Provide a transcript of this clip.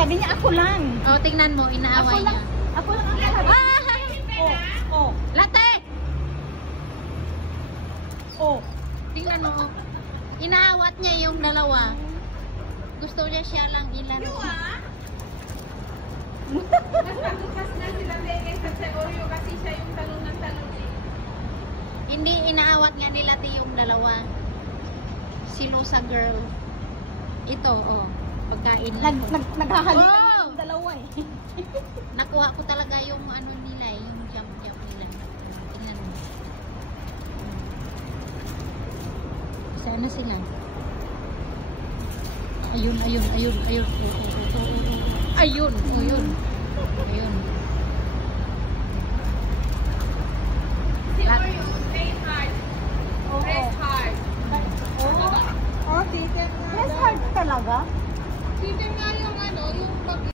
Sabi niya ako lang. Oh, tingnan mo, inaaway niya. Ako lang ang lahat. Oh. Latte! Oh. Tingnan mo. Inaawat niya yung dalawa. Gusto niya siya lang ilan. Nagpagupas na sila Beke sa Oreo kasi siya yung talong ng talong eh. Hindi inaawat nga nila yung dalawa. Silosa girl. Ito, oh. Pagkain lang. Naghahalikan Oh! yung dalawa eh. Nakuha ko talaga yung ano nila, yung jump nila. Tingnan mo. Sana sila. Ayun. Ayun. Si Oreo, play hard. Press hard. Oh, press hard talaga?